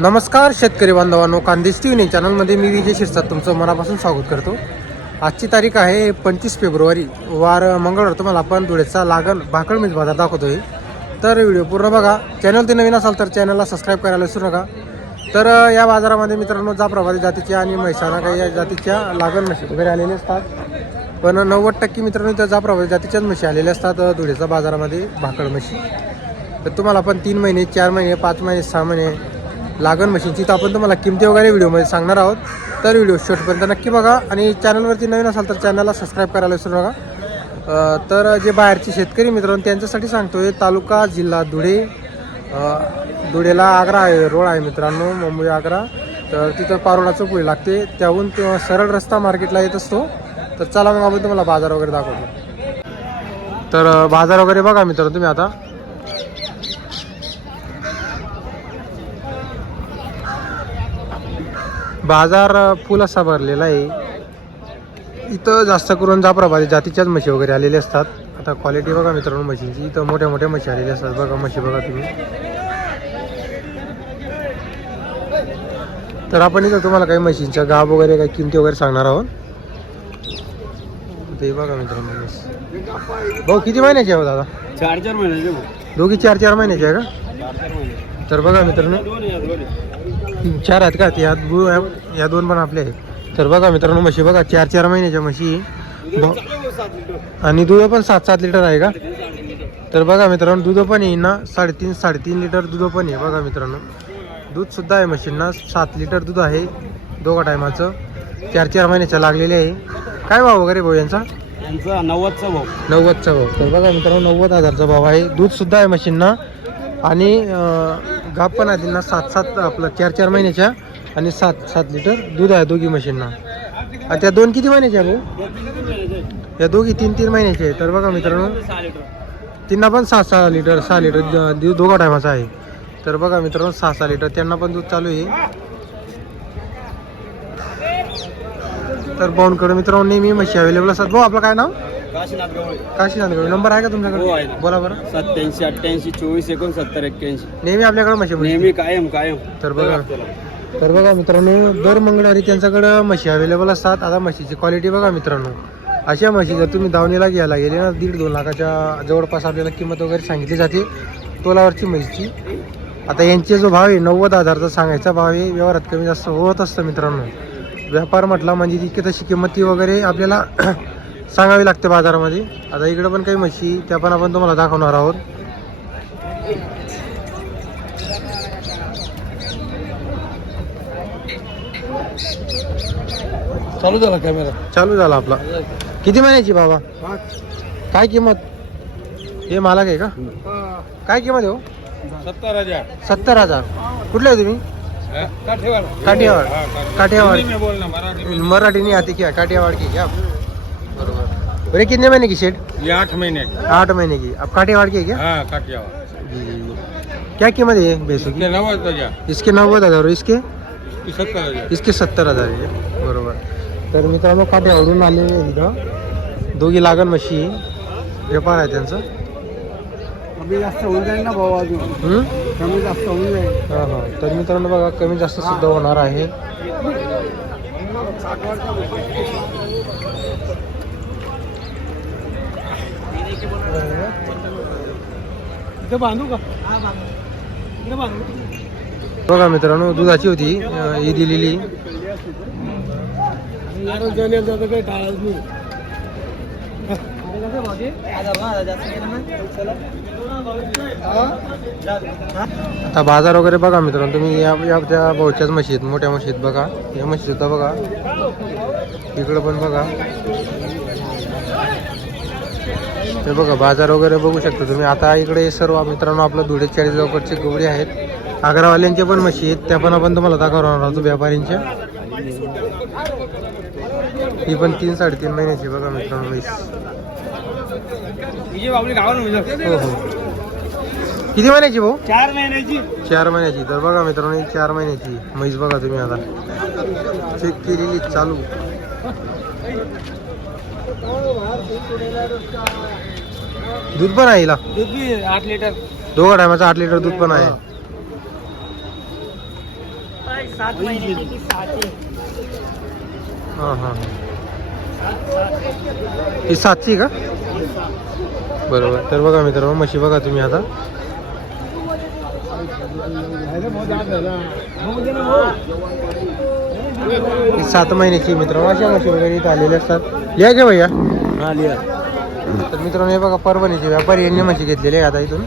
नमस्कार शेतकरी बांधवांनो. कांदेश टी व्ही चॅनलमध्ये मी विजय शिरसाट तुमचं मनापासून स्वागत करतो. आजची तारीख आहे पंचवीस फेब्रुवारी. वार मंगळवार. तुम्हाला आपण धुळेचा लागण भाकड मीठ बाजार दाखवतोय. तर व्हिडिओ पूर्ण बघा. चॅनल ते नवीन असाल तर चॅनलला सबस्क्राईब करायला विसरू नका. तर या बाजारामध्ये मित्रांनो जाप्रवादी जातीच्या आणि म्हैसाणा काही या जातीच्या लागण म्हशी वगैरे आलेले असतात. पण नव्वद टक्के मित्रांनो त्या जाप्रवादी जातीच्याच म्हशी आलेल्या असतात धुळेच्या बाजारामध्ये भाकड म्हशी. तर तुम्हाला आपण तीन महिने चार महिने पाच महिने सहा महिने लागण मशीनची. तर आपण तुम्हाला किमती वगैरे व्हिडिओमध्ये सांगणार आहोत. तर व्हिडिओ शेवटपर्यंत नक्की बघा. आणि चॅनलवरती नवीन असाल तर चॅनलला सबस्क्राईब करायला विसरू नका. तर जे बाहेरचे शेतकरी मित्रांनो त्यांच्यासाठी सांगतोय तालुका जिल्हा धुळे. धुळेला आग्रा आहे रोड आहे मित्रांनो मुंबई आग्रा. तर तिथं पारोडाचं पुढे लागते. त्याहून तो सरळ रस्ता मार्केटला येत असतो. तर चला मग आपण तुम्हाला बाजार वगैरे दाखवतो. तर बाजार वगैरे बघा मित्रांनो तुम्ही आता. बाजार फुल असा भरलेला आहे. इथं जास्त करून जाप्रभारी जातीच्याच म्हशी वगैरे आलेले असतात. आता क्वालिटी बघा मित्रांनो म्हशींची. इथं मोठ्या मोठ्या म्हशी आलेल्या असतात. बघा म्हशी बघा तुम्ही. तर आपण इथं तुम्हाला काही म्हशींच्या गाव वगैरे काही किमती वगैरे सांगणार आहोत. ते बघा मित्रांनो. भाऊ किती महिन्याचे आहे हो दादा? चार चार महिन्याचे दोघी चार चार महिन्याचे आहे का? तर बघा मित्रांनो. दोन दोन चार आहेत का? या दो- या दोन पण आपले आहेत. तर बघा मित्रांनो म्हशी बघा चार चार महिन्याच्या म्हशी. आणि दूध पण सात सात लिटर आहे का? तर बघा मित्रांनो दूध पण येईल ना? साडेतीन साडेतीन लिटर दूध पण आहे बघा मित्रांनो. दूध सुद्धा आहे म्हशींना. सात लिटर दूध आहे दोघा टायमाचं. चार चार महिन्याच्या लागलेले आहे. काय भाव वगैरे भाऊ यांचा? यांचा नव्वदचा भाऊ नव्वदचा भाव. तर बघा मित्रांनो नव्वद हजारचा भाव आहे. दूध सुद्धा आहे म्हशींना. आणि गाप पण आहे त्यांना सात सात आपलं चार चार महिन्याच्या आणि सात सात लिटर दूध आहे दोघी म्हशींना त्या दोन किती महिन्याच्या भाऊ? या दोघी तीन तीन महिन्याचे आहे तर बघा मित्रांनो त्यांना पण सहा सहा लिटर सहा लिटर दूध दोघा टायमाचा आहे. तर बघा मित्रांनो सहा सहा लिटर त्यांना पण दूध चालू आहे. तर बाउंडकडे मित्रांनो नेहमी म्हशी अवेलेबल असतात. भाऊ आपलं काय नाव? काशीनाथ गवळे. काशीनाथ नंबर आहे का हो, आहे तुमच्याकडे ना. बोला बरं. सत्याऐंशी अठ्ठ्याऐंशी चोवीस एकोणसत्तर एक्क्याऐंशी. नेहमी आपल्याकडे म्हशी मिळते. नेहमी कायम कायम. तर बघा. तर बघा मित्रांनो दर मंगळवारी त्यांच्याकडं म्हशी अवेलेबल असतात. आता म्हशीची क्वालिटी बघा मित्रांनो. अशा म्हशी जर तुम्ही दावणीला घ्यायला गेले ना दीड दोन लाखाच्या जवळपास आपल्याला किंमत वगैरे सांगितली जाते. तोलावरची म्हशीची. आता यांचे जो भाव आहे नव्वद हजारचा सांगायचा भाव आहे. व्यवहारात कमी जास्त होत असतं मित्रांनो. व्यापार म्हटला म्हणजे तितकी तशी किंमती वगैरे आपल्याला सांगावी लागते बाजारामध्ये. आता इकडं पण काही म्हशी त्या पण आपण तुम्हाला दाखवणार आहोत. चालू झाला कॅमेरा चालू झाला आपला. किती महिन्याची बाबा? काय किंमत? हे मालक आहे का? काय किंमत आहे हो? सत्तर हजार. सत्तर हजार. कुठले आहे तुम्ही? काठेवाड. काठियावाड काठियावाड में बोलना मराठी मराठी नहीं आती क्या काठियावाड़ की क्या बड़े कितने महीने की शेड ये आठ महीने की। आठ महीने की। अब काठियावाड़ की है क्या? हाँ काठियावाड़ जी, जी, जी। क्या कीमत है भैंसों की? हज़ार। इसके नव्वद हज़ार। और इसके? सत्तर हज़ार। इसके सत्तर हज़ार आहे बरोबर। तर मित्रांनो काठ्यावरून आलेले इथं. दोघी लागण म्हशी व्यापार आहे त्यांचा. कमी जास्त होऊन जाईल ना भाऊ अजून. हम्म? कमी जास्त होऊन जाईल. हा हा. तर मित्रांनो बघा कमी जास्त सुद्धा होणार आहे. इथं बांधू का? इकडे बांधू. बघा मित्रांनो दुधाची होती ही दिलेली. काही टाळत नाही. आता बाजार वगैरे बघा मित्रांनो तुम्ही या या त्या भाऊच्याच म्हशी आहेत मोठ्या म्हशी आहेत बघा. या म्हशी सुद्धा बघा. इकडं पण बघा. ते बघा बाजार वगैरे बघू शकता तुम्ही. आता इकडे सर्व मित्रांनो आपलं धुळे चाळीस गावकडचे गवडे आहेत. आग्रावाल्यांच्या पण म्हशी आहेत. त्या पण आपण तुम्हाला दाखवणार आहोत व्यापारींच्या. ही पण तीन साडेतीन महिन्याची बघा मित्रांनो हो हो. किती महिन्याची भाऊ? चार महिन्याची. चार महिन्याची. तर बघा मित्रांनो ही चार महिन्याची. म्हैस बघा तुम्ही आता. चेक केलेली चालू. दूध पण आहे हिला. दूध बी आठ लिटर. दोघा टायमाचं आठ लिटर दूध पण आहे. सात महिन्याची हां हां ही. सातची का? बरोबर. तर बघा मित्रांनो म्हशी बघा तुम्ही आता. ही सात महिन्याची मित्रांनो अशा म्हशी वगैरे इथं आलेले असतात. या घ्या भैया? तर मित्रांनो हे बघा परभणीचे व्यापारी यांनी म्हशी घेतलेली आहे आता इथून.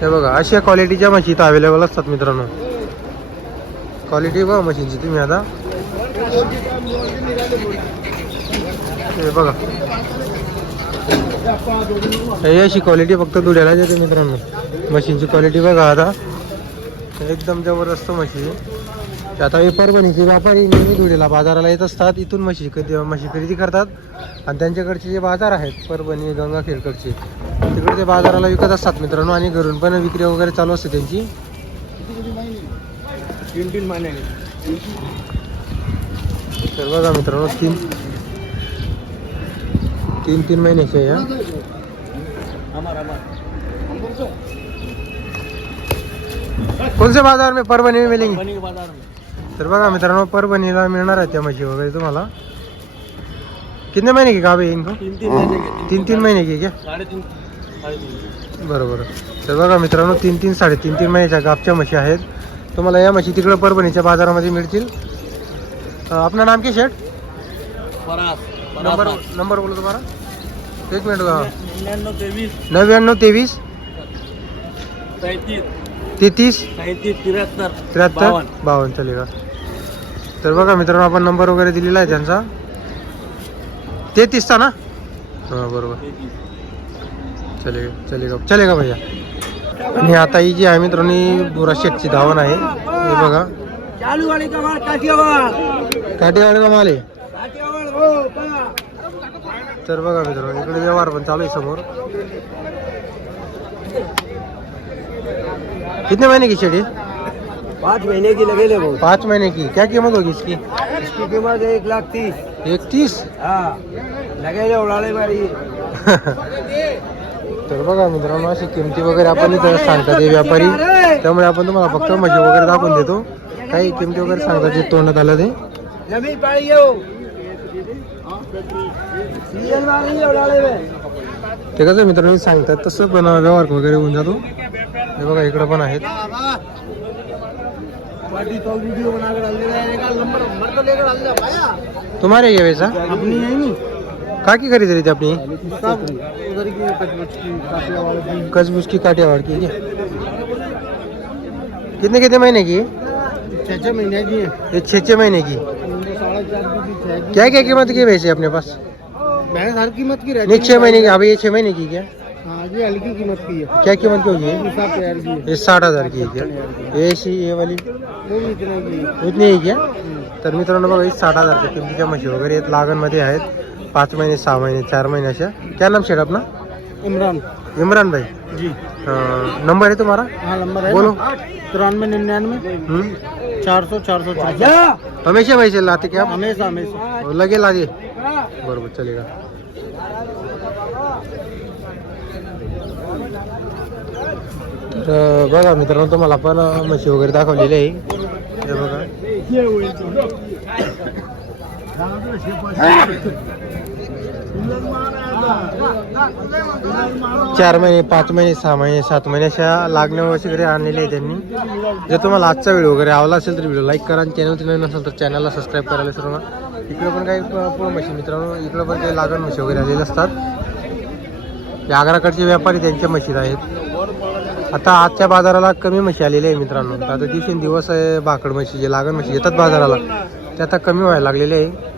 हे बघा अशा क्वालिटीच्या म्हशी इथं अवेलेबल असतात मित्रांनो. क्वालिटी बघा म्हशींची तुम्ही आता. हे बघा. हे अशी क्वालिटी फक्त धुळ्याला देते मित्रांनो. मशीनची क्वालिटी बघा आता. एकदम जबरदस्त म्हशी आहे. ते आता हे परभणीचे व्यापारी नेहमी धुळेला बाजाराला येत असतात इथून म्हशी कधी म्हशी खरेदी करतात. आणि त्यांच्याकडचे जे बाजार आहेत परभणी गंगाखेडकडचे तिकडे ते बाजाराला विकत असतात मित्रांनो. आणि घरून पण विक्री वगैरे चालू असते त्यांची. तीन तीन महिने तर बघा मित्रांनो तीन तीन तीन महिन्याची आहे या कौन से बाजार में परभणी में मिलेंगे? बनी के बाजार में. तर बघा मित्रांनो परभणीला मिळणार आहे त्या म्हशी वगैरे तुम्हाला. कितने महीने की गाव आहे इनको तीन तीन महीने के तीन तीन महिने की क्या? तीन तीन बरोबर. तर बघा मित्रांनो तीन तीन साडेतीन तीन महिन्याच्या गापच्या म्हशी आहेत. तुम्हाला या म्हशी तिकडं परभणीच्या बाजारामध्ये मिळतील. आपलं नाम की परास नंबर नंबर बोलो तुम्हाला? एक मिनिट तेवीस. नव्याण्णव तेवीस. तेहतीस. सैंतीस तिरहत्तर त्र्याहत्तर बावन्न चलेगा तर बघा मित्रांनो आपण नंबर वगैरे दिलेला आहे त्यांचा. तेहतीसचा ना? हां बरोबर. चलेगा चलेगा चलेगा भैया. आणि आता ही जी आहे मित्रांनो बुरा शेटची धावण आहे. हे बघा. चालू वाले का माल आहे. तर बघा मित्रांनो इकडे व्यवहार पण चालू आहे समोर. कितने महीने की शेडी? पाँच महीने की लगे ले वो पाँच महीने की. क्या कीमत होगी इसकी? इसकी कीमत एक लाख तीस. एक तीस? हाँ लगे ले उड़ाले मारी तर बघा मित्रांनो अशी किमती वगैरे आपण इथं सांगतात हे व्यापारी. त्यामुळे आपण तुम्हाला फक्त म्हशी वगैरे दाखवून देतो. काही किमती वगैरे सांगतात जे तोंडात आलं ते. ते कसं मित्रांनो सांगतात तसं पण व्यवहार वगैरे होऊन जातो. हे बघा इकडं पण आहेत. पार्टी तो वीडियो बना कर डाल दे रहा नंबर नंबर तो लेकर डाल दे भाया तुम्हारे ये वैसा? अपनी है नहीं का की खरीद रही थी अपनी कसबूस की काठियावाड़ की कितने कितने महीने की? छः छः महीने की ये छः छः महीने की। क्या क्या कीमत की वैसे अपने पास? भैंस हर कीमत की रहती नहीं छः महीने की अभी ये छः महीने की क्या? हाँ ये हल्की कीमत की है। क्या कीमत की होगी? ये? है। साठ हज़ार की है क्या? ये ऐसी ये वाली? वो भी इतने की है। क्या? तर मित्रांनो बघा ही साठ हजारच्या किमतीच्या म्हशी वगैरे आहेत लागणमध्ये आहेत. पाच महिने सहा महिने चार महिने अशा. क्या नाम शेड अपना इमरान। इमरान भाई. जी. नंबर है तुम्हारा हाँ नंबर है बोलो. तिरानवे निन्यानवे? चार सौ चार सौ हमेशा पैसे लाते क्या? हमेशा हमेशा। लगेल आगे बरोबर चलेगा। तर बघा मित्रांनो तुम्हाला आपण अं, म्हशी वगैरे दाखवलेली आहे. हे बघा. चार महिने पाच महिने सहा महिने सात महिने अशा लागण्या वगैरे आणलेले आहे त्यांनी. जर तुम्हाला आजचा व्हिडिओ वगैरे आवडला असेल तर व्हिडिओ लाईक करा आणि चॅनल नवीन नसेल तर चॅनलला सबस्क्राईब करायला सर्व नका. इकडे पण काही पूर्ण म्हशी मित्रांनो इकडे पण काही लागण म्हशी वगैरे आलेले असतात. आग्राकडचे व्यापारी त्यांच्या म्हशीत आहेत. आता आजच्या बाजाराला कमी म्हशी आलेल्या आहे मित्रांनो. आता दिवसेंदिवस आहे भाकड म्हशी जे लागण म्हशी येतात बाजाराला ते आता कमी व्हायला लागलेले आहे.